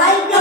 Why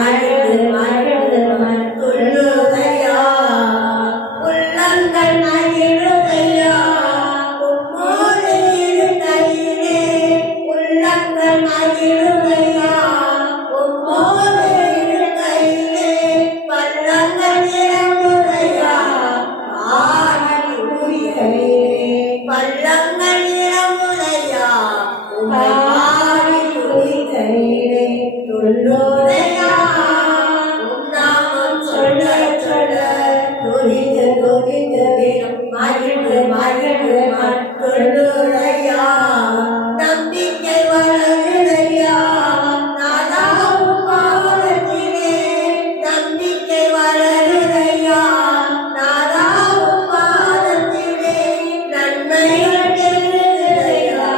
மகிழ்ந்து மகிழ்ந்து துள்ளுதையா உள்ளங்கள் மகிழுதையா உம்மோடு இருக்கையிலே உள்ளங்கள் மகிழுதையா உம்மோடு இருக்கையிலே பள்ளங்கள் இறங்குதையா ஆடி உயிரையே பள்ளங்கள் இறங்குதையா ஆடி உயிரையே துள்ளுதையா உன்னாமம் சொல்ல சொல்ல துணிந்து துணிந்து மகிழ்ந்து மகிழ்ந்து துள்ளுதையா நம்பிக்கை வளருதையா நாதாவும் பாவத்திலே நம்பிக்கை வளருதையா நாதாவும் பாதத்திலே நன்மைகள் தெரியுதையா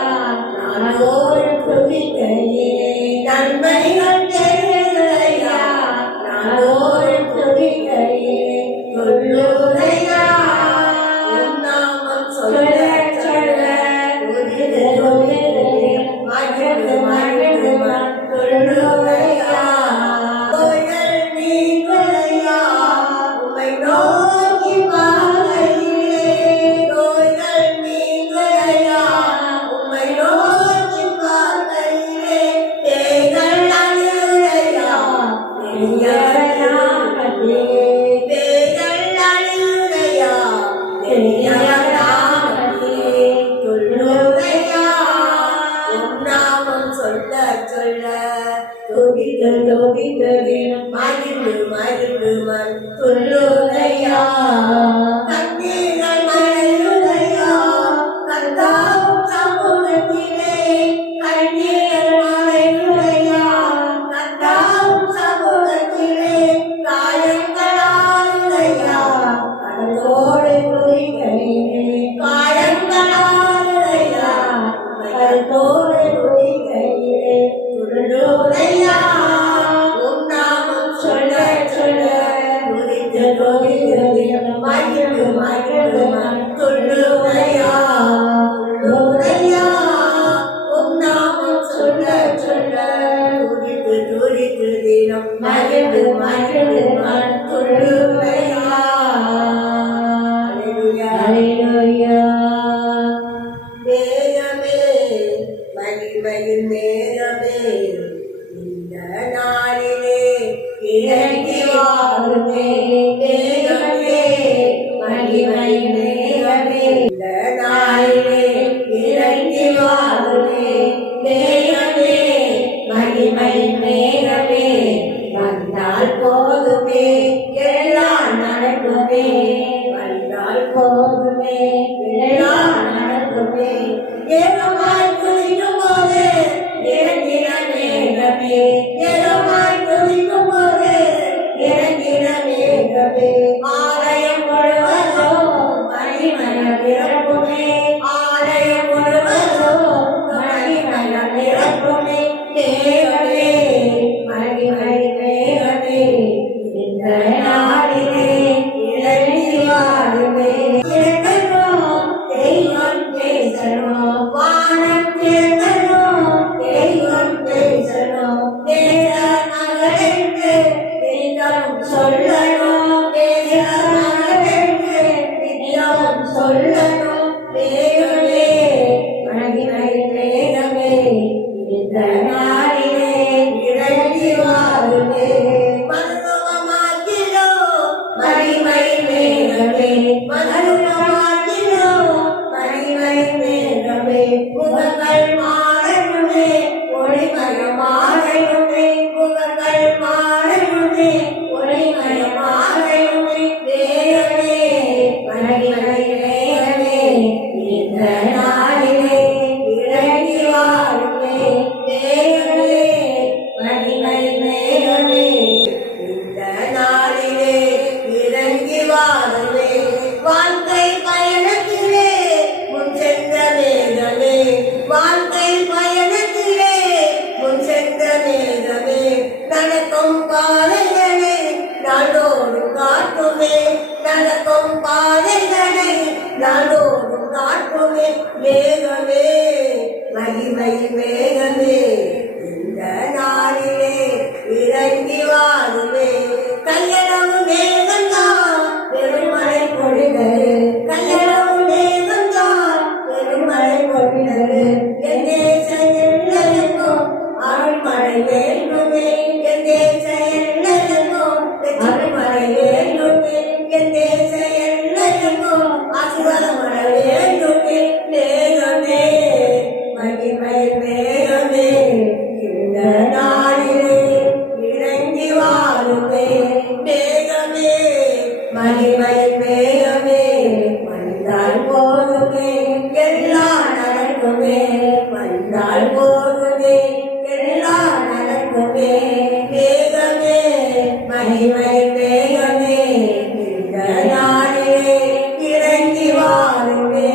நாளோடு துதிக்கையிலே நன்மைகள் தெரியுதையா நாளோடு துதிக்கையிலே துள்ளுதையா நாமம் சொல்ல சொல்ல துதிது துதிது மகிழ்ந்து மகிழ்ந்து துள்ளுதையா கோயில் நீங்குதையா உம்மை நோக்கி பார்க்கையிலே கோயில் நீங்குதையா உம்மை நோக்கி பார்க்கையிலே பேய்கள் அழுதையா பெரியவராகவே பேய்கள் அழுதையா பெரியவராகவே துள்ளுதையா உன்னாமம் சொல்ல சொல்ல துதித்து துதித்து மகிழ்ந்து மகிழ்ந்து துள்ளுதையா கண்ணீர்கள் மழையுதையா கர்த்தாவும் சமூகத்திலே கண்ணீர் மழையுதையா கர்த்தாவும் சமூகத்திலே காயங்களாலுதையா கடலோடு துதிக்கையிலே காயங்களாலுதையா கடலோடு துதிக்கையிலே துள்ளுதையா உன்னாமம் சொல்ல சொல்ல துதித்து துதித்து மகிழ்ந்து மகிழ்ந்து துள்ளுதையா துள்ளுதையா உன்னாமம் சொல்ல சொல்ல துதித்து துதித்து தினம் மகிழ்ந்து மகிழ்ந்து துள்ளுதையா அல்லேலூயா மேகமே மகிமையின் மேகமே இந்த நாளிலே இறங்கி வாருமே மேகமே மகிமையின் மேகமே இந்த நாளிலே இறங்கி வாருமே மேகமே மகிமையின் மேகமே வந்தால் போதுமே எல்லாம் நடக்குமே வந்தால் போதுமே எல்லாம் நடக்குமே ஏகமாய் துதிக்கும் போது இறங்கின மேகமே ஏகமாய் துதிக்கும் போது இறங்கின மேகமே ஆலயம் முழுவதும் மகிமையால் நிரப்புமே ஆலயம் முழுவதும் மகிமையால் நிரப்புமே மேகமே மகிமை மேகமே இந்த நாளிலே இறங்கி வாருமே கேட்கணும் தெய்வம் பேசணும் வானம் கேட்கணும் தெய்வம் பேசணும் நேர மகளுக்கு நித்தம் சொல்லணும் நேர மகளுக்கு நித்தம் சொல்லணும் மேகமே மகிமை மேகமே இந்த நாளிலே இறங்கி வாருமே மருவமாக்கிலோ மகிமை மேகமே மருவமாக்கிலோ மகிமை மேகமே முகங்கள் மாறணுமே ஒளிமயமாகணுமே முகங்கள் மாறணுமே ஒளிமயமாகணுமே மேகமே மகிமை மேகமே இந்த நாளிலே இறங்கி வாருமே மேகமே மகிமை மேகமே இந்த நாளிலே இறங்கி வாருமே வாழ்க்கை பயணத்திலே முன் சென்ற மேகமே வாழ்க்கை பயணத்திலே முன் சென்ற மேகமே நடக்கும் பாதைகளை நாடோடும் காட்டுமே நடக்கும் பாதைகளை நாடோடும் காட்டுமே மேகமே மகிமை மேகமே இந்த நாளிலே இறங்கி வா மகிமை தேகமே இந்த நாளிலே இறங்கி வாருமே.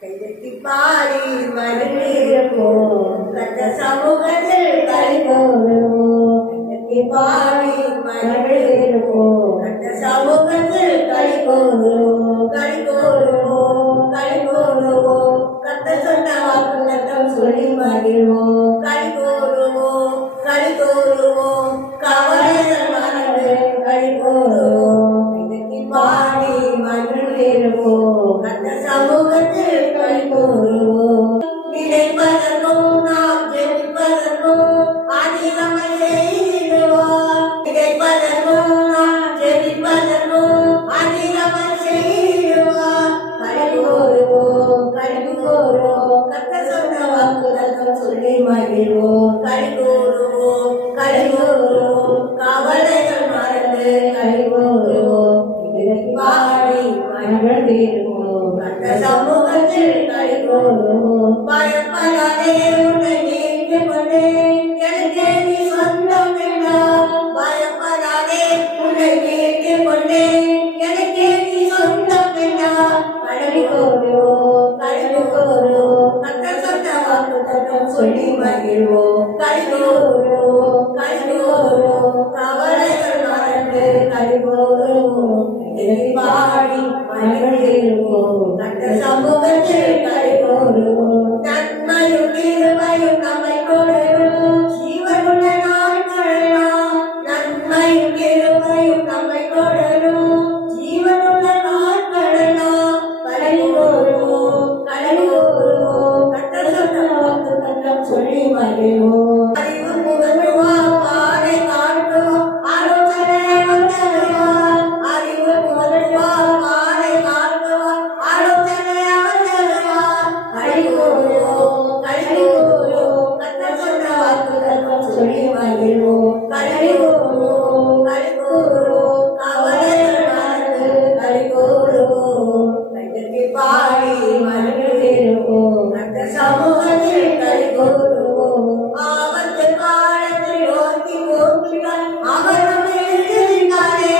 கைதட்டி பாடி மகிழ்ந்திருப்போம் கத்த சமூகத்தில் களிகூறுவோம். கைதட்டி பாடி மகிழ்ந்திருப்போம் கத்த சமூகத்தில் களிகூறுவோம். களிகூறுவோம் களிகூறுவோம் கத்த சொன்ன வாக்கு தத்தம் சொல்லி மகிழ்வோம். களிகூறுவோம் களிகூறுவோம் கவலைகள் மறந்து களிகூறுவோம். கைதட்டி பாடி மகிழ்ந்திருப்போம் கத்த சமூகத்தில் களிகூறுவோம். நினைப்பதற்கும் நாம் ஜெபிப்பதற்கும் அதிகமை செய்திடுவார். நினைப்பதற்கும் நாம் ஜெபிப்பதற்கும் அதிகமை செய்திடுவார். களிகூறுவோம் களிகூறுவோம் கத்த சொன்ன வாக்கு தத்தம் சொல்லி மகிழ்வோம். களிகூறுவோம் களிகூறுவோம் கவலைகள் மறந்து களிகூறுவோம். கைதட்டி பாடி மகிழ்ந்திருப்போம் கத்த சமூகத்தில் களிகூறுவோம். பயப்படாதே உன்னை மீட்டுக் கொண்டேன் எனக்கே நீ சொந்தம் வேண்டாம். பயப்படாதே உன்னை மீட்டுக் கொண்டேன் எனக்கே நீ சொந்தம் வேண்டாம். களிகூறுவோம் களிகூறுவோம் கத்த சொன்ன வாக்கு தத்தம் சொல்லி மகிழ்வோம். களிகூறுவோம் களிகூறுவோம் கவலைகள் மறந்து களிகூறுவோம். கைதட்டி பாடி மகிழ்ந்திருப்போம் கத்த சமூகத்தில் களிகூறுவோம். நன்மையும் கிருபையும் நம்மை தொடரும் ஜீவனுள்ள நாட்களெல்லாம். நன்மையும் கிருபையும் நம்மை தொடரும் ஜீவனுள்ள நாட்களெல்லாம். களிகூறுவோம் களிகூறுவோம் கத்த சொன்ன வாக்கு தத்தம் சொல்லி மகிழ்வோம். அறிவு புகழ்வார் பாதை காட்டுவோம் ஆலோசனை வந்தருவார். அறிவு புகழ்வார் பாதை காட்டுவோம் ஆலோசனை வந்தருவார். களிகூறுவோம் களிகூறுவோம் கத்த சொன்ன வாக்கு தத்தம் சொல்லி மகிழ்வோம். களிகூறுவோம் களிகூறுவோம் கவலைகள் மறந்து களிகூறுவோம். கைதட்டி பாடி மகிழ்ந்திருப்போம் கத்த சமூகத்தில் களிகூறுவோம். ஆபத்து காலத்தில் நோக்கி போகிறார் அவர் நம்மை எழுதினாரே.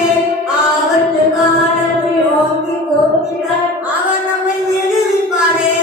ஆபத்து காலத்தில் நோக்கி போகிறார் அவர் நம்மை எழுதிப்பாரே.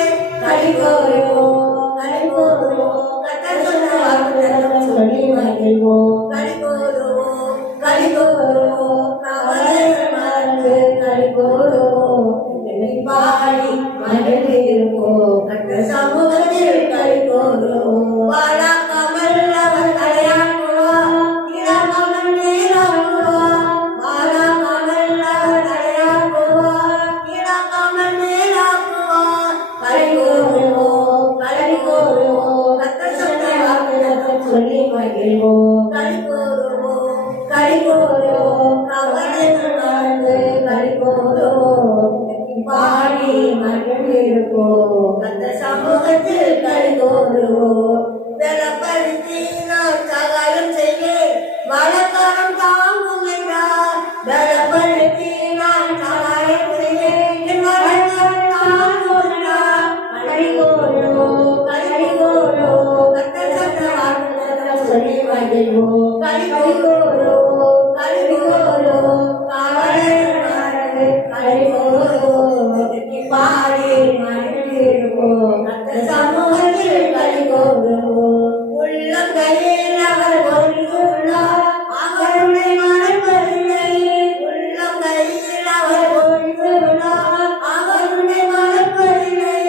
களிகூறுவோம் களிகூறுவோம் கத்த சொன்ன வாக்கு தத்தம் சொல்லி மகிழ்வோம். களிகூறுவோம் களிகூறுவோம் கவலைகள் மறந்து களிகூறுவோம். கைதட்டி பாடி மகிழ்ந்திருப்போம் கத்த சமூகத்தில் களிகூறுவோம். வாழாக்காமல் அவர் தலையாக்குவார் இழக்காமல் மேலாக்குவார். வாழாக்காமல் அவர் தலையாக்குவார் இழக்காமல் மேலாக்குவார். களிகூறுவோம் களிகூறுவோம் கத்த சொன்ன வாக்கு தத்தம் சொல்லி மகிழ்வோம். களிகூறுவோம் களிகூறுவோம் கவலைகள் மறந்து களிகூறுவோம். பாடி மகிழ்ந்திருப்போம் கத்த சமூகத்தில் களிகூறுவோம். பலப்படுத்தி நான் சகாயம் செய்ய வழக்கரம் தாங்கும் என்றார். பலப்படுத்தி நான் சகாயம் செய்ய வழக்கரம் தாங்கும் என்றார். களிகூறுவோம் களிகூறுவோம் கத்த சொன்ன வாக்கு தத்தம் சொல்லி மகிழ்வோம். களிகூறுவோம் களிகூறுவோம் கவலைகள் மறந்து களிகூறுவோம். கைதட்டி பாடி மகிழ்ந்திருப்போம் கத்த சமூகத்தில் களிகூறுவோம். உள்ளங்கையில் அவர் ஒழித்துள்ளார் அவருடைய மறப்பதில்லை. உள்ளங்கையில் அவர் ஒழித்துள்ளார் அவருடைய மறப்பதில்லை.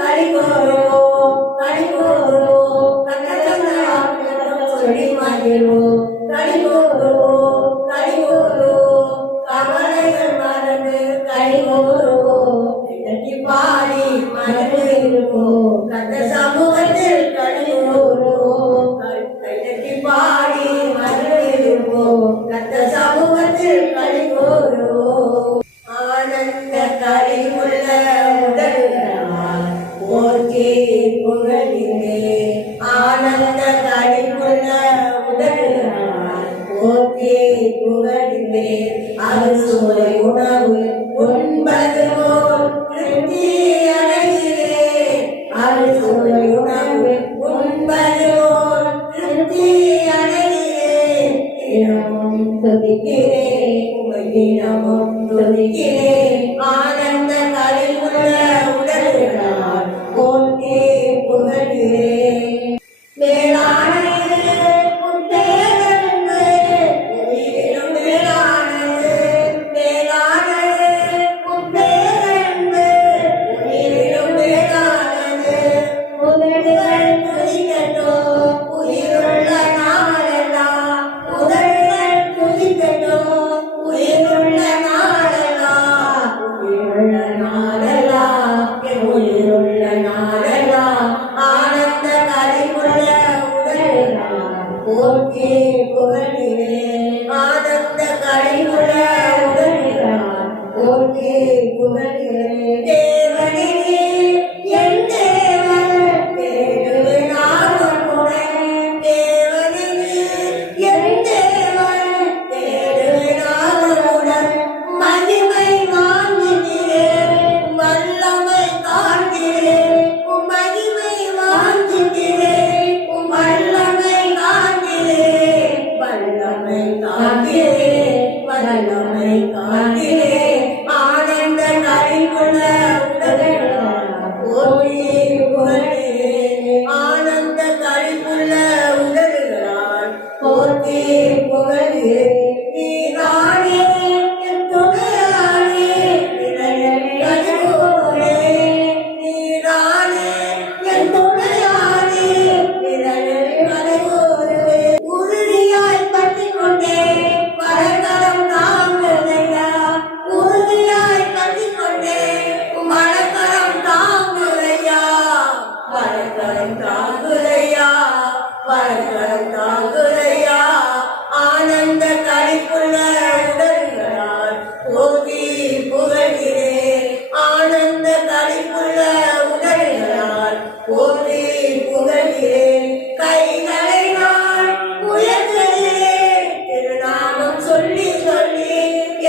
களிகூறுவோம் களிகூறுவோம் கத்த சொன்ன வாக்கு தத்தம் சொல்லி மகிழ்வோம். களிகூறுவோம் களிகூறுவோம் கவலைகள் மறந்து களிகூறுவோம். கைதட்டி பாடி மகிழ்ந்திருப்போம் கத்த சமூகத்தில் களிகூறுவோம். கைதட்டி பாடி மகிழ்ந்திருப்போம் கத்த சமூகத்தில் களிகூறுவோம். ஆனந்த களிமுள்ள உடல்களால் போற்றி புகழிலே. ஆனந்த களிமுள்ள உடல்களால் போற்றி புகழிலே. அறுசுவை உணவு உண்பது போல் திருப்தி அடைகிறேன். அறுசுவை உணவு உண்பது போல் திருப்தி அடைகிறேன். தினமும் துதிக்கிறேன் உம்மை தினமும் துதிக்கிறேன் ஆனந்த கலிவுள்ள உடல்களால் போற்றி புகழ்கிறேன் மேலானது உத்தேகங்கள் உயிரிலும் மேலானது மேலானது உத்தேகங்கள் உயிரிலும் மேலானது உதடுகள் துதிக்கட்டும் உயிருள்ள நாளெல்லாம் உதடுகள் துதிக்கட்டும் உயிருள்ள நாளெல்லாம் உயிருள்ள நாளெல்லாம் உயிருள்ள நாளெல்லாம் ஆனந்த கலிவுள்ள உடல்களால் போற்றி புகழ்கிறேன் ஆனந்த கலிவுள்ள உடல்களால் போற்றி புகழ்கிறேன் தேவனே என் தேவன் தேடுவேன் நாளும் உன்னை தேவனே என் தேவன் தேடுவேன் நாளும் உன்னை மகிமை வாங்குகிறேன் வல்லமை காண்கிறேன் உம் மகிமை வாங்குகிறேன் உம் வல்லமை காண்கிறேன் வல்லமை காண்கிறேன் வல்லமை காண்கிறேன் ஆனந்த கலிவுள்ள உடல்களால் போற்றி புகழ்கிறேன் ஆனந்த கலிவுள்ள உடல்களால் போற்றி புகழ்கிறேன் நீரானே என் துணையானே நிழலில் கனிவோரே நீரானே என் துணையானே நிழலில் கனிவோரே உறுதியாய் பற்றிக் கொண்டே மரக்கரம் தாங்குதையா உறுதியாய் பற்றிக் கொண்டே மரக்கரம் தாங்குதையா மரக்கரம் தாங்குதையா மரக்கரம் தாங்குதையா ஆனந்த கலிவுள்ள உடல்களால் போற்றி புகழ்கிறேன் ஆனந்த கலிவுள்ள உடல்களால் போற்றி புகழ்கிறேன் கைகளை நான் உயர்த்துகிறேன் திருநாமம் சொல்லி சொல்லி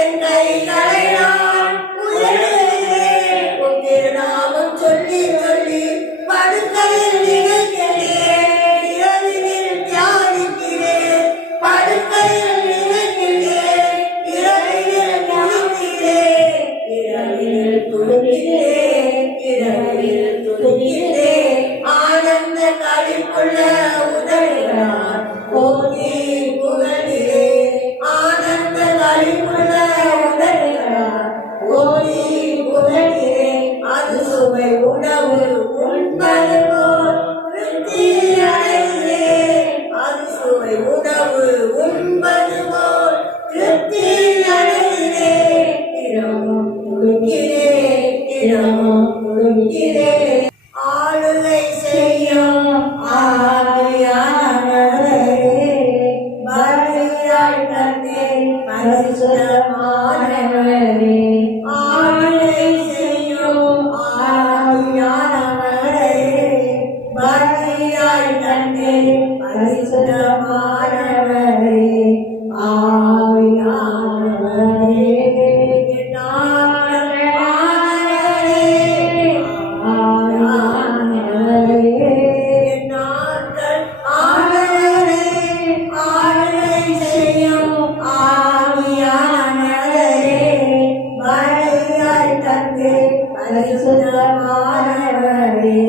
என் கைகளை நான் உயர்த்துகிறேன் உன் திருநாமம் சொல்லி சொல்லி படுக்கையில் நிகழ்கிறேன் இரவினில் தியானிக்கிறேன் படுக்கையில் நிகழ்கிறேன் இரவினில் துணிக்கிறேன் இரவினில் துணிக்கிறேன் இரவினில் துணிக்கிறேன் ஆனந்த கலிவுள்ள உடல்களால் போற்றி புகழ்கிறேன் ஆனந்த கலிவுள்ள உடல்களால் போற்றி புகழ்கிறேன் அது சுவை உணவு உண்பது போல் திருப்தி அடைகிறேன் அது சுவை உணவு உண்பது போல் திருப்தி அடைகிறேன் தினமும் துதிக்கிறேன் தினமும் துதிக்கிறேன் ஆளுகை செய்யும் ஆவியானவரே பலியாய் தந்தே பரிசுத்தமானவரே ஆளுகை செய்யும் ஆவியானவரே பலியாய் தந்தே பரிசுத்தமானவரே ஆவியானவரே என் ஆண்டவரே ஆவியானவரே என் ஆண்டவரே ஆளுகை செய்யும் ஆவியானவரே பலியாய் தந்தே பரிசுத்தமானவரே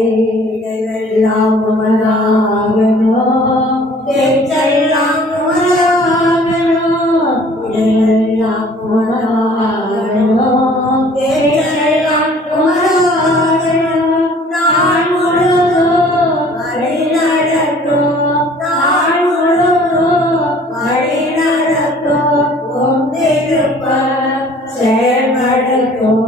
இதையெல்லாம் உமதாகணும் பேச்செல்லாம் உமதாகணும் இதையெல்லாம் உமதாகணும் பேச்செல்லாம் உமதாகணும் நாள் முழுதும் வழி நடக்கும் நாள் முழுதும் வழி நடக்கும் உம் திருப்பம் செயல்படுத்தும்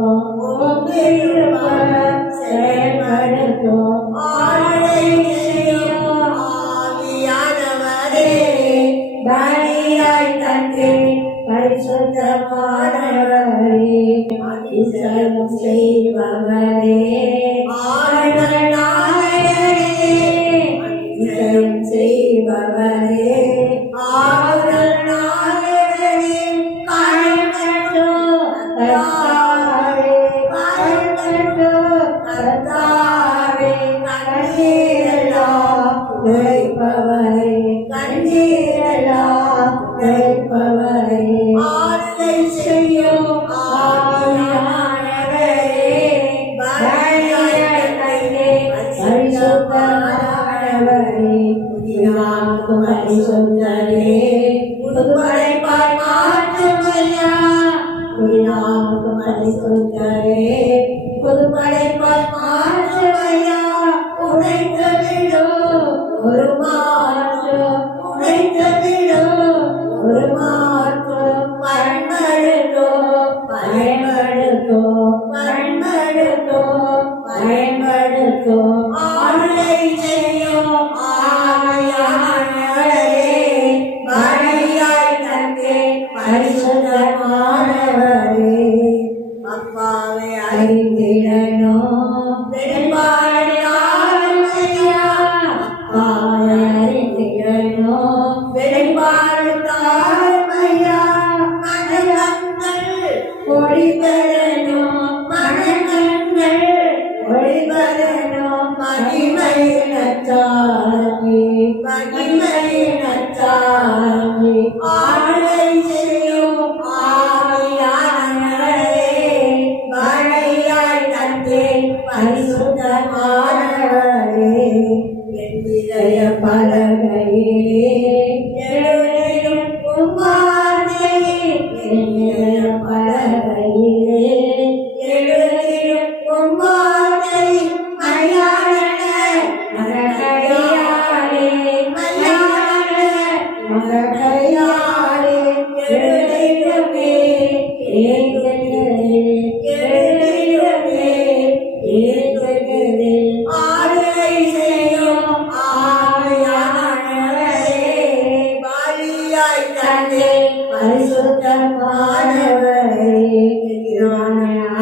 உம் திருப்பம் செயல்படுத்தும் ஆளுகை செய்யும் ஆவியானவரே பலியாய் தந்தே பரிசுத்தமானவரே அதிசயம் செய்பவரே ஆளுநர் நாயகனே அதிசயம் செய்பவரே ஆளுநர் நாயகனே கண்கட்டும் கர்த்தாவே கண்கட்டும் கர்த்தாவே கண்ணீரெல்லாம் உழைப்பவரே கண்ணீரெல்லாம் சுந்தரே புதுப்படைப்பாய் மாற்றுமையா புதினாவுக்கு பரிசுத்தரே புதுப்படைப்பாய் மாற்றுமையா உடைத்து விடும் ஒரு மாற்று உடைத்து விடும் ஒரு மாற்று பண்படுத்தோ பயன்படுத்தோ பண்படுத்தோ பயன்படுத்தோ ஆளை செய்யும் ஆயானவரே மழையாய் தந்தே பரிசுத்தமானவரே அப்பாவை அறிந்திடனோ வெளிப்பாடு ஆளுமையா அப்பாவை அறிந்திடனோ வெளிப்பாடு தாழ்மையா மனங்கள் ஒளிபெறனோ மனங்கள் ஒளிபெறனோ மகிமையினத்தாரே மகிமையினத்தாரே ஆளை செய்யும் ஆவியானவரே மழையாய் தந்தே பரிசுத்தமானவரே என் இதய பலகையிலே எழுதிடும் உம்மானே என் இதய பலகையிலே எழுதிடும் உம்மானே மலையாள மகளையாளே மலையாள மகளையாளே எழுதிடுமே எழுதிடுமே எழுதிடுமே ஆளை செய்யும் ஆவியானவரே பலியாய் தந்தே பரிசுத்தமானவரே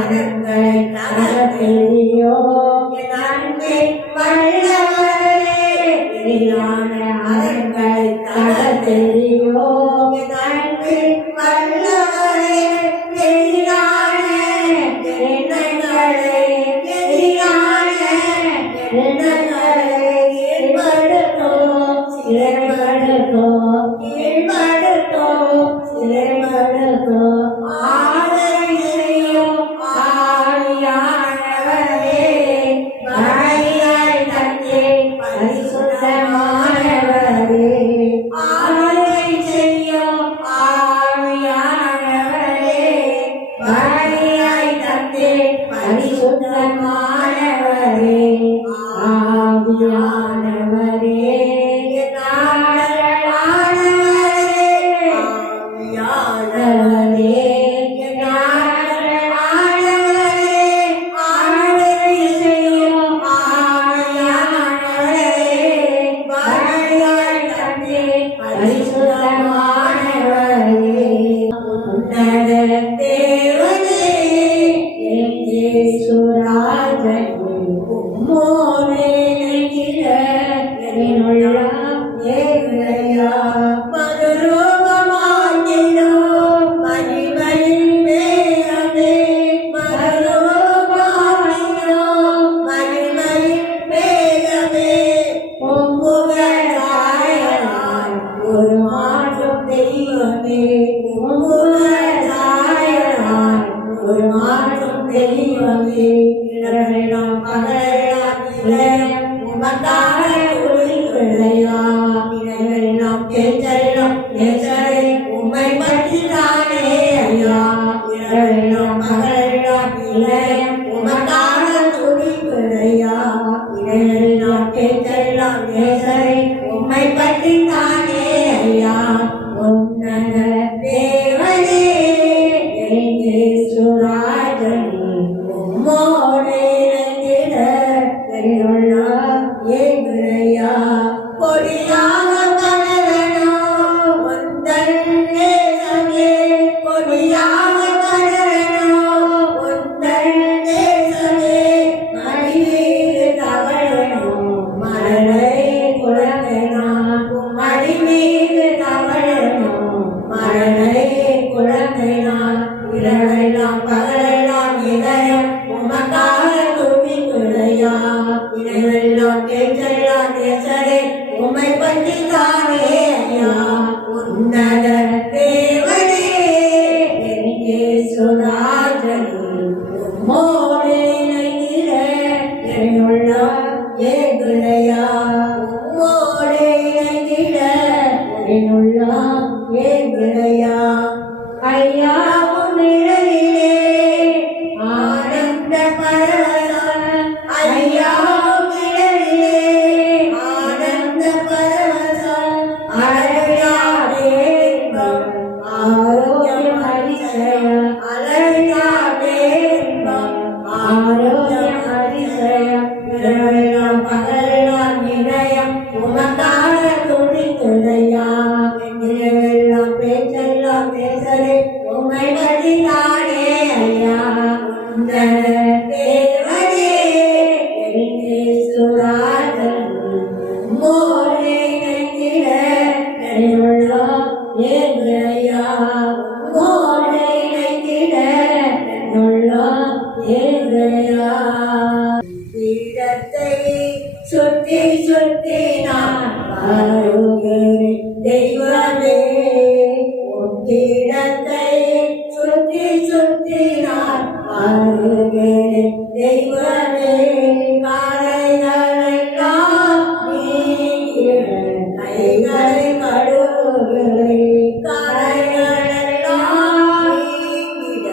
அரங்களை தகத்தெளியோ என் அன்பின் வல்லவரே அரங்களை தகத்தெளியோ என் அன்பின் வல்லவரே எதிரான எண்ணங்களை எதிரான எண்ணங்களை ஏற்படுத்தோ சிறைப்படுத்தோ ஏற்படுத்தோ சிறைப்படுத்தோ ஆளை செய்யும் ஆவியானவரே மழையாய் தந்தே பரிசுத்தமானவரே ஆளை செய்யும் ஆவியானவரே மழையாய் தந்தே பரிசுத்தமானவரே ஆவியானவரே உம்மை பற்றி தானே ஐயா உமக்கான துடிப்பிழையா உம்மை பற்றி தானே ஐயா உன்னத தேவனே சுராஜனே உம்மோடே ஏங்குறையா பொடியாக பலவனோ உந்தன் நேசமே உள்ளம் ஏங்குதையா ஐயா நிழலிலே ஆனந்த பரவசம் ஐயா நிழலிலே ஆனந்த பரவசம் அழகாதே ஆரோக்கியம் அதிசயம் அழகாதே ஆரோக்கியம் அதிசயம் இரவெல்லாம் பகலெல்லாம் நிலையம் உமக்காக துடித்துதையா இரவெல்லாம் பேச்செல்லாம் பேசலே உம்மை பற்றி தானே ஐயா தேவனே சுராஜன் மோரே நெஞ்சில உள்ளம் ஏங்குதையா மோரே நெஞ்சில உள்ளம் ஏங்குதையா பீடத்தை சுற்றி சுற்றி நான் வருகிறேன் தெய்வமே உன் பீடத்தை சுற்றி சுற்றி நான் வருகிறேன் தெய்வமே காலைகளெல்லாம் நீங்கிட கைகளை கழுவுகிறேன் காலைகளெல்லாம் நீங்கிட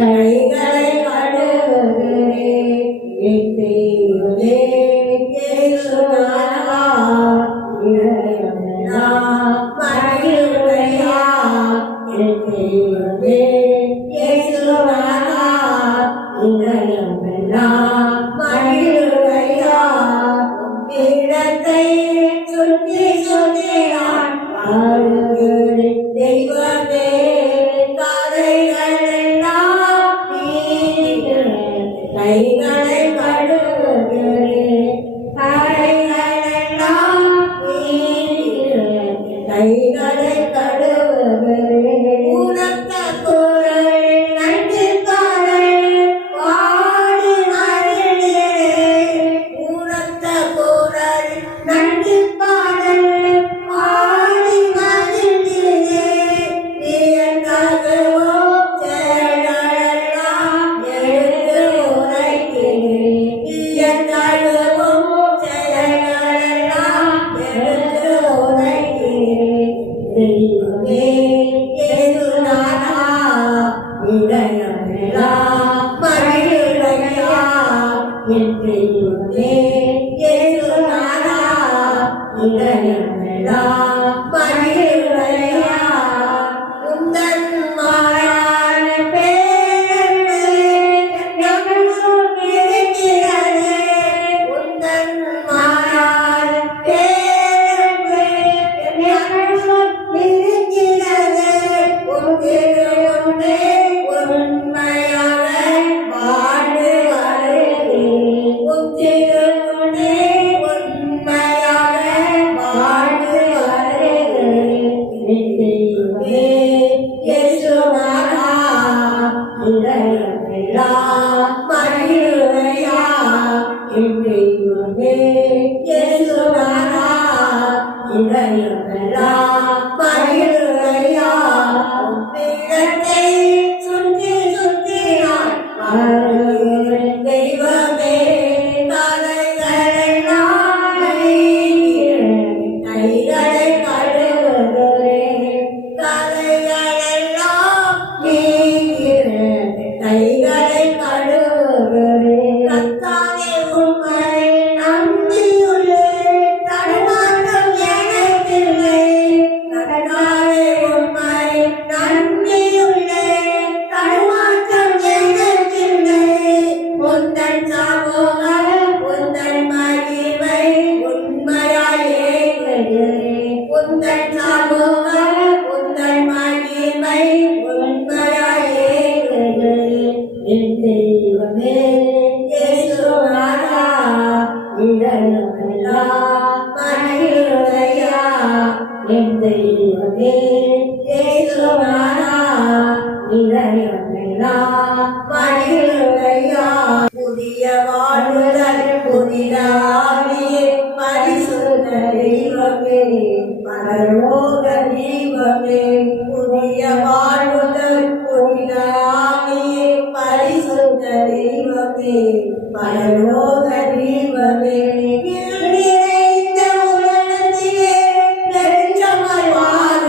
கைகளை கழுவுகிறேன் என் தெய்வமே இயேசுநாதா இதயமெல்லாம் மகிழ்வையா என் தெய்வமே இயேசுநாதா இதயமெல்லாம் மகிழ்வையா பீடத்தை சுற்றி சுற்றி நான் வருகிறேன் தெய்வமே கதைகளெல்லாம் நீக்கிறேன் கைகளை கழுவுகிறேன் கரைகளெல்லாம் நீக்கிறேன் கைகளை கழுவுகிறேன் உனக்க குரல் நன்றி பாடல் பாடி மகிழ்கிறேன் உனக்க குரல் நன்றி பாடல் பாடி மகிழ்கிறேன் நீ எனக்காகவோ செயல்களெல்லாம் எடுத்து உரைக்கிறேன் நீ எனக்காகவோ செயல்களெல்லாம் எடுத்து உரைக்கிறேன் தெய்வமே இயேசுநாதா இதயமெல்லாம் மகிழ்வையா என் தெய்வமே இயேசுநாதா இதயமெல்லாம் மகிழ்வையா உந்தன் மாறான பேரன்பு எங்கள் இருக்கிறது உந்தன் மாறான பேரன்பு எங்கள் இருக்கிறது உன்னிலே உண்மையாக வாழ்ந்து வருகிறேன் உன்னிலே உண்மையாக வாழ்ந்து வருகிறேன் என் தெய்வமே இயேசுநாதா இதயமெல்லாம் மகிழ்வையா என் தெய்வமே இயேசுநாதா இதயமெல்லாம் மகிழ்வையா பீடத்தை சுற்றி சுற்றி நான் வருகிறேன் தெய்வமே கதைகளெல்லாம் நீக்கிறேன் கைகளை கழுவுகிறேன் கதைகளெல்லாம் நீக்கிறேன் கைகளை கழுவுகிறேன் கர்த்தாவே உம்மை நம்பியுள்ளேன் தடுமாற்றம் எனக்கில்லை கர்த்தாவே உம்மை நம்பியுள்ளேன் தடுமாற்றம் எனக்கில்லை உந்தன் சமூகம் உந்தன் மகிமை உண்மையாய் ஏங்குகிறேன் உந்தன் சமூகம் உந்தன் மகிமை உண்மையாய் ஏங்குகிறேன் என் தெய்வமே இயேசுநாதா இதயமெல்லாம் மகிழ்வையா என் தெய்வமே இயேசுநாதா இதயமெல்லாம் மகிழ்வையா புதிய வாழ்வுதல் புதிய ஆவியே பரிசுத்த தெய்வமே பரலோக தெய்வமே புதிய வாழ்வுதல் புதிய ஆவியே பரிசுத்த தெய்வமே பரலோக தெய்வமே நிறைந்த உலகத்திலே நெஞ்சமாய் வாழ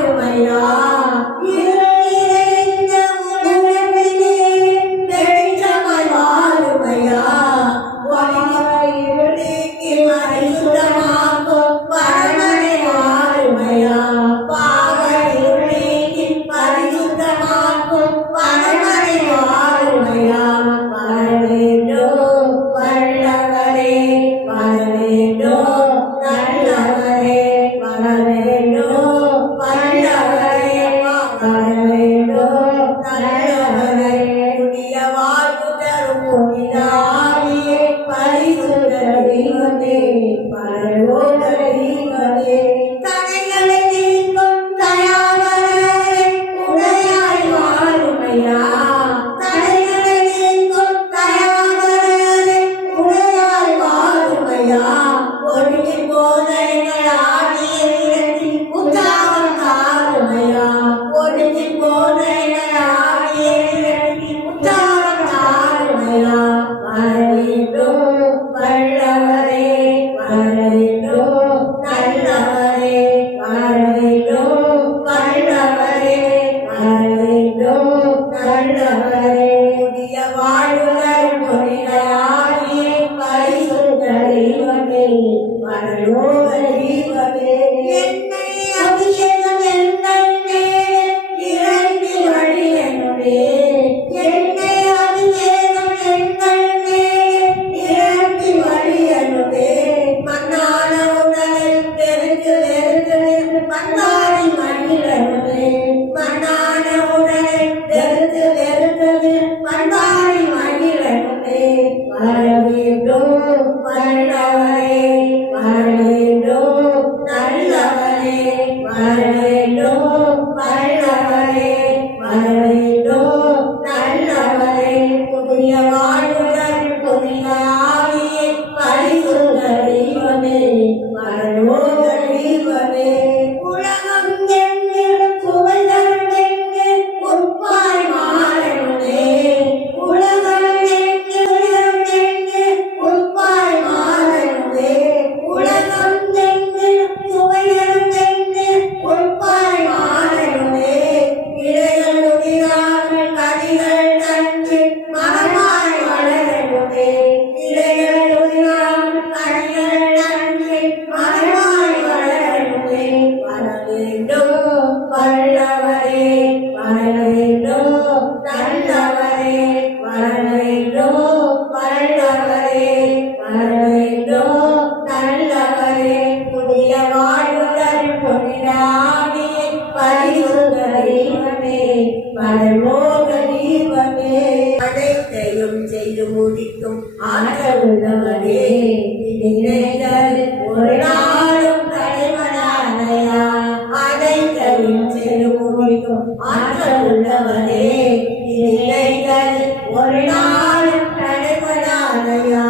பரலோக தீபமே அனைத்தையும் செய்து முடிக்கும் ஆற்றல் உள்ளவரே நினைத்தது ஒரு நாளும் தடைபடாதையா அனைத்தையும் செய்து முடிக்கும் ஆற்றல் உள்ளவரே நினைத்தது ஒரு நாளும் தடைபடாதையா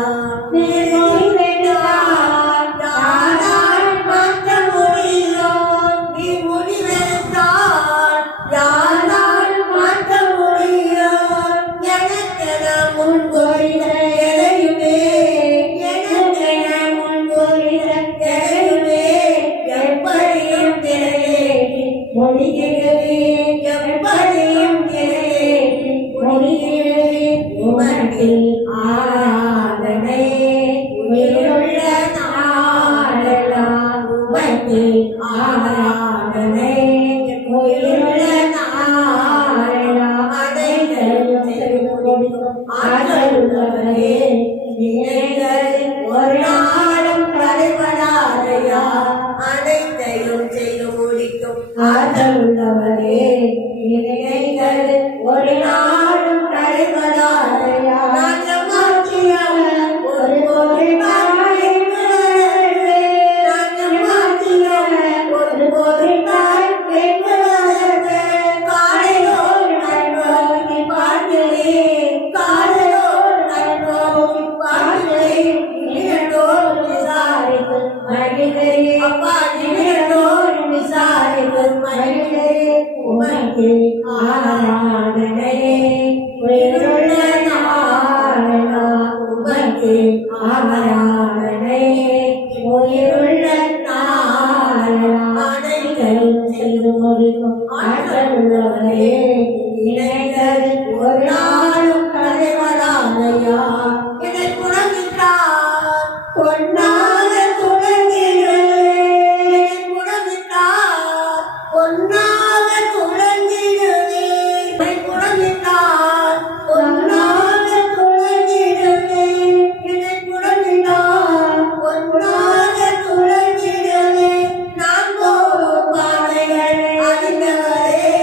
ஆராதனை உயிருள்ள நாளெல்லாம் உமக்கு ஆராதனை உயிருள்ள நாளெல்லாம் அனைத்தையும் செய்து முடிக்கும் ஆற்றல் உள்ளவரே நினைத்தது ஒரு நாளும் தடைபடாதையா அனைத்தையும் செய்து முடிக்கும் ஆற்றல் உள்ளவரே நினைத்தது ஒரு நாளும் தடைபடாதையா ஆராதனை உயிருள்ள நாளெல்லாம் உமக்கு ஆராதனை உயிருள்ள நாளெல்லாம் அனைத்தையும் செய்து முடிக்கும் ஆற்றல் உள்ளவரே நினைத்தது ஒரு நாளும் தடைபடாதையா இதை குணமிட்டார் பொன்னாக துளங்கிடுவே குணமிட்டார் பொன்னாக துளங்கிடுவே குணமிட்டார் பொன்னாக துளங்கிடுவே இதை குணமிட்டார் பொன்னாக துளங்கிடுவே நான் போகும் பாதைகள் அறிந்தவரே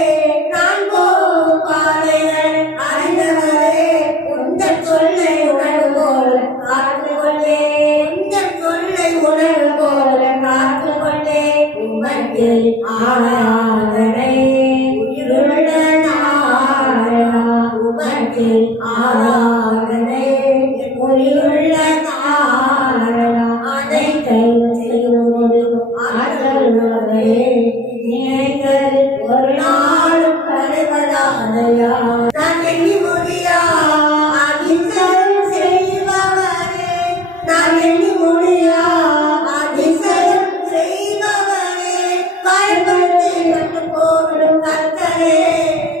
நான் போகும் பாதைகள் அறிந்தவரே உந்தன் சொல்லை உணர்வு போல காத்துக்கொள்ளே உந்தன் சொல்லை உணர்வு போல காத்துக்கொள்ளே உமக்கு ஆராதனை உயிருள்ள நாளெல்லாம் உமக்கு ஆராதனை உயிருள்ள நாளெல்லாம் அனைத்தையும் செய்து முடிக்கும் ஆற்றல் உள்ளவரே நினைத்தது ஒரு நாளும் தடைபடாதையா நான் எண்ணி முடியா அதிசயம் செய்பவரே நான் எண்ணி முடியா அதிசயம் செய்பவரே காயப்படுத்தி கட்டு போடும் கர்த்தரே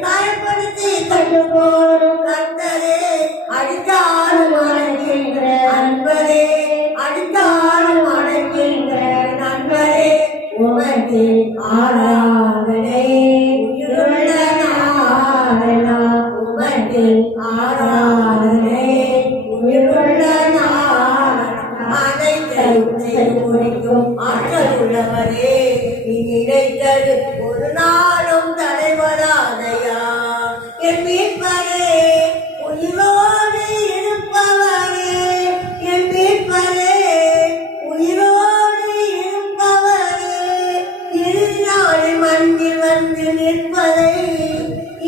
காயப்படுத்தி கட்டு போடும் கர்த்தரே அடித்தாலும் அடைக்கின்ற அன்பரே அடித்தாலும் அடைக்கின்ற நண்பரே உமக்கு ஆராதனை உயிருள்ள நாளெல்லாம் உமக்கு ஆராதனை உயிருள்ள நாளெல்லாம் அனைத்தையும் செய்து முடிக்கும் ஆற்றல் உள்ளவரே நினைத்தது ஒரு நாளும் தடைபடாதையா என் மீட்பரே உயிரோடு இருப்பவரே என் மீட்பரே உயிரோடு இருப்பவரே இறுதி நாளில் மண்ணில் வந்து நிற்பதை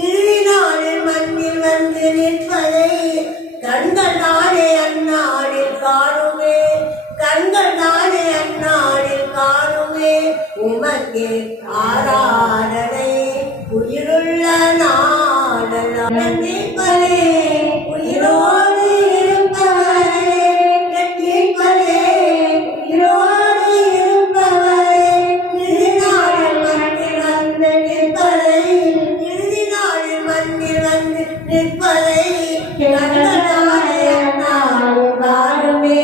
இறுதி நாளில் மண்ணில் வந்து நிற்பதை கண்கள் நாளே அந்நாளில் காணுமே கண்கள் நாளே அந்நாளில் காணுமே உமக்கே ஆராதனை உயிருள்ள நாளெல்லாம் மீட்பரே உயிரோடு இருப்பவரே மீட்பரே உயிரோடு இருப்பவரே இறுதி நாளில் மண்ணில் வந்து நிற்பதை இறுதி நாளில் மண்ணில் வந்து நிற்பதை கண்கள் நாளே அந்நாளில் காணுமே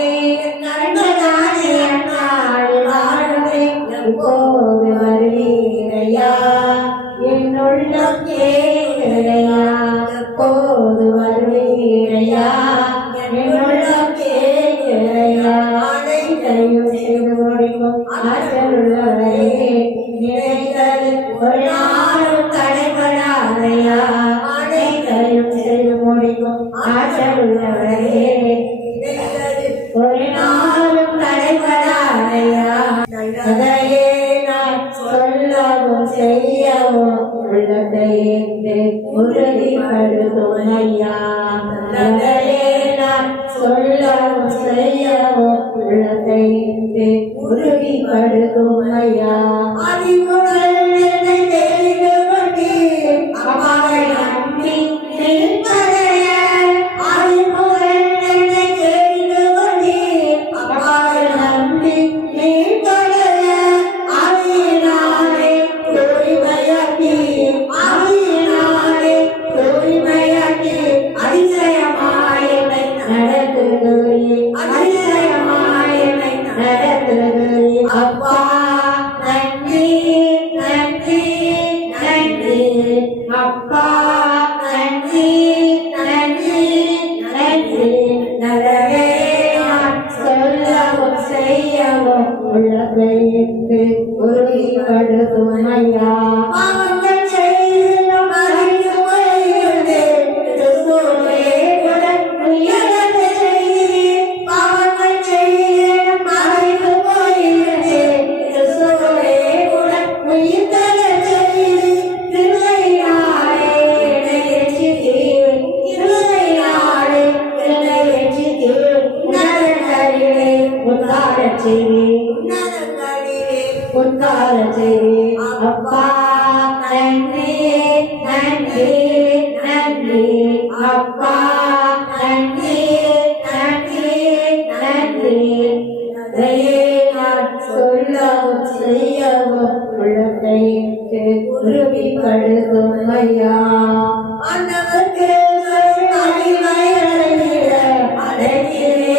கண்கள் நாளே அந்நாளில் காணுமே எப்போது வருவீரையா என்னுள்ளம் கேட்கிறையா எப்போது வருவீரையா என்னுள்ளம் கேட்கிறையா அனைத்தையும் செய்து முடிக்கும் ஆற்றல் உள்ளவரே நினைத்தது ஒரு நாளும் தடைபடாதையா உள்ளத்தை உறுதிப்படுத்தும் ஐயா. நகரே நான் சொல்லவும் செய்யவும் உள்ளத்தை உறுதிப்படுத்தும் ஐயா. அறிவுகள் என்னை தெரிந்து கொண்டீர் அப்பாவை நம்பி நிற்பதைய. அறிவுகள் என்னை தெரிந்து கொண்டீர் அப்பாவை நம்பி நிற்பதைய. அறியினாலே தூய்மையாக்கி அறியினாலே தூய்மையாக்கி அதிசயமாய் என்னை நடத்துகிறேன் அதிசயமாய் என்னை நடத்துகிறேன் அப்பா நன்றி நன்றி நன்றி அப்பா நன்றி நன்றி நன்றி. நகரே நான் சொல்லவும் செய்யவும் உள்ளத்தை உறுதிப்படுத்தும் ஐயா. பாவங்கள் செய்து மறைந்து போயிருந்தேன் கிறிஸ்துவே உயரத்தை செய்தீர். பாவங்கள் செய்து மறைந்து போயிருந்தேன் கிறிஸ்துவே உயிர்த்தெழச் செய்தீர். கிருபையினாலே என்னை ரட்சித்தீர். கிருபையினாலே என்னை ரட்சித்தீர். உன்னதங்களிலே உட்காரச் செய்வேன் உன்னதங்களிலே உட்காரச் செய்வேன் அப்பா. நன்றி நன்றி நன்றி அப்பா. நன்றி நன்றி நன்றி. அதையே நான் சொல்லவும் செய்யவும் உள்ளத்தை உறுதிப்படுத்தும் ஐயா. ஆண்டவருக்கு அடிமையடைகிற அடைகிறே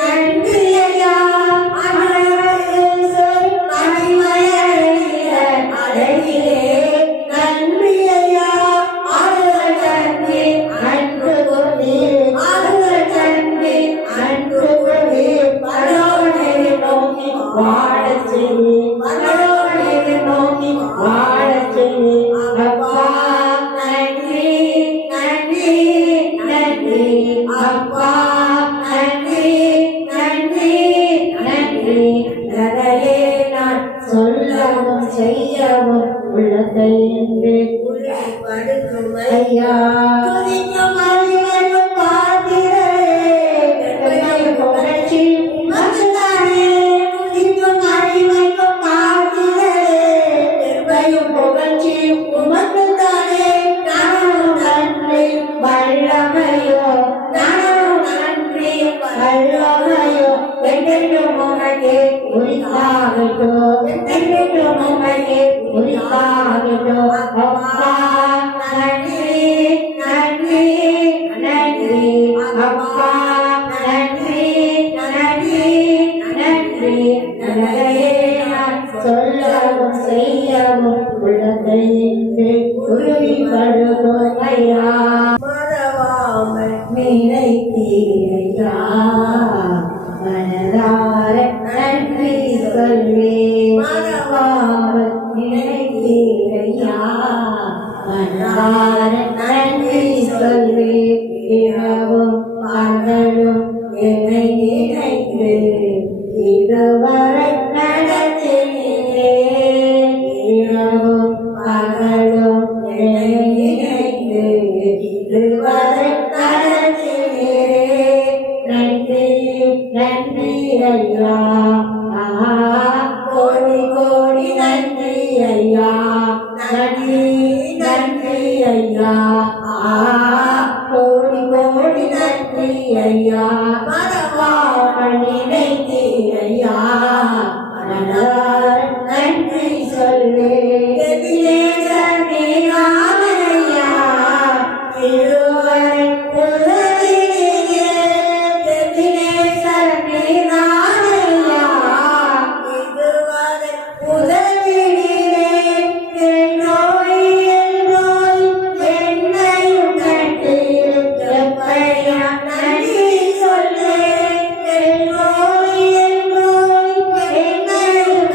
நன்றி ஐயா. ஆண்டவருக்கு அடிமையடைகிற அடைகிறே நன்றி ஐயா. ஆறுதல் தந்தி அன்பு கொண்டு ஆறுதல் தந்தி அன்பு கொண்டு பரலோகத்தை நோக்கி வாழச் செய்வேன் பரலோகத்தை நோக்கி வாழச் செய்வேன் அப்பா நன்றி நன்றி நன்றி அப்பா நன்றி நன்றி நன்றி. நகரே நான் சொல்லவும் செய்யவும் உள்ளத்தை உறுதிப்படுத்தும் ஐயா. துதிக்கும் அறிவனும் பாத்திரரே பெருமையும் புகழ்ச்சியும் உமக்குத்தானே. துதிக்கும் அறிவனும் பாத்திரரே பெருமையும் புகழ்ச்சியும் உமக்குத்தானே. நானும் நன்றி வல்லமையோ நானும் நன்றி வல்லமையோ என்றென்றும் உமக்கே உரித்தாகட்டும். என்றென்றும் உமக்கே உரித்தாகட்டும் அப்பா. நன்றி நன்றி நன்றி அப்பா நன்றி நன்றி நன்றி. நகரே நான் சொல்லவும் செய்யவும் உள்ளத்தை உறுதிப்படுத்தும் ஐயா. மறவாமல் நினைத்தீரையா மனதார நன்றி சொல்வேன். மறவாமல் நினைத்தீரையா மனதார நன்றி சொல்வேன். இரவும் பகலும் என்னை நினைத்து இதுவரை நடத்தினீரே. இரவும் பகலும் என்னை நினைத்து இதுவரை நடத்தினீரே. நன்றி நன்றி ஐயா. கோடி கோடி நன்றி ஐயா. நன்றி நன்றி ஐயா. கோடி கோடி நன்றி ஐயா. மறவாமல் நினைத்தீர் ஐயா. மனதார நன்றி சொல்வேன். எதிரேசர் நீராமையா திருவரை உலகிலே எதிரேசர் நீராமையா இதுவரை உதவினீரே. என் நோய் என்னையும் கண்டு எப்படியா நன்றி சொல்லேன். என் நோய் என்னையும்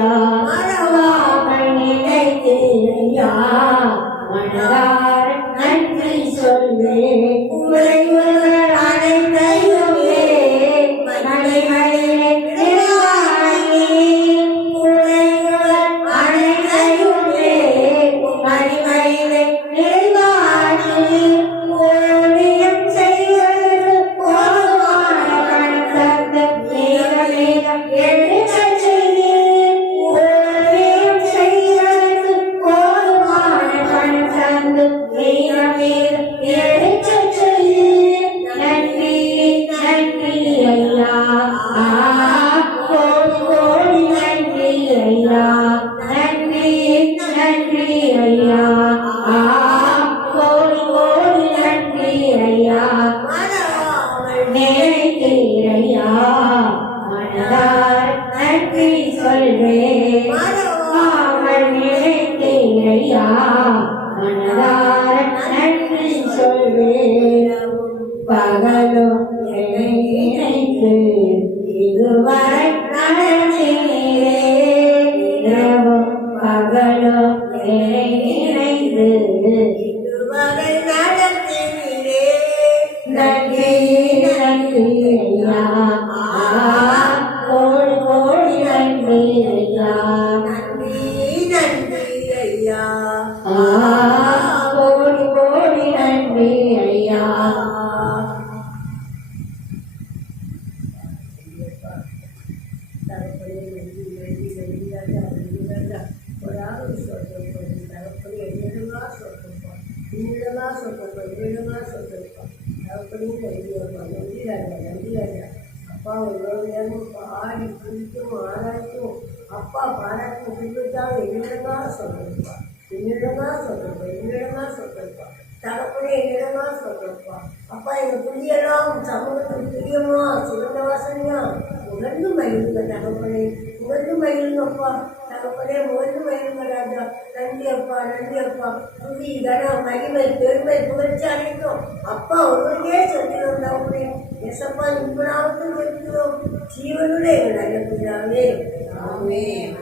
ஐயா மறவாமல் நினைத்து ஐயா மனதார நன்றி சொல்வேன் உழைவுகள் அனைத்தையுமே மணிமணிலே நிறைவாகி உழைவுகள் அனைத்தையுமே மணிமணிலே நிறைவாகி ஊழியம் செய்வது போதுமான பணத்தந்த மேகம் எழுச்சச் செய்தேன் ஊழியம் செய்வது போதுமான பணத்தந்த மேகம் எழுச்சச் செய்தேன் நன்றி நன்றி ஐயா கோடி கோடி நன்றி ஐயா நன்றி நன்றி ஐயா கோடி கோடி நன்றி ஐயா நினைத்தீரையா மனதார நன்றி சொல்வேன் மறவாமல் நினைத்தீரையா மனதார நன்றி சொல்வேன் பகலும் என்னை நினைத்து இதுவரை நடந்தீரே இரவும் பகலும் என்னை நினைத்து இதுவரை நடந்தீரே நன்றி நன்றி ஐயா கோடி கோடி நன்றி ஐயா நன்றி நன்றி ஐயா கோடி கோடி நன்றி ஐயா அப்பா ஒரு நேரம் பாடி பிடிக்கும் ஆராய்ச்சும் அப்பா பாராட்டு பிடிச்சால் என்னிடமா சொல்லிருப்பா என்னிடமா சொல்லிருப்பா என்னிடமா சொல்லிருப்பா தகப்பனே என்னிடமா சொல்லிருப்பா அப்பா எங்கள் புதியெல்லாம் சமூகத்துக்கு பிரியமா சிறந்த வாசனையா உணர்ந்து மகிழ்ந்த தகப்பனே உணர்ந்து மகிழ்ந்தப்பா தகப்பனே உணர்ந்து மகிழ்ந்த ராஜா நன்றி அப்பா புதி கனம் மகிமை பெருமை புகழ்ச்சி அனைத்தும் அப்பா ஒருவருக்கே சொல்கிறோம் தகப்பனே எசப்பா இன்பனாவுக்கும் சொல்கிறோம் ஜீவனுடைய நல்ல பிதாவே ஆமென்.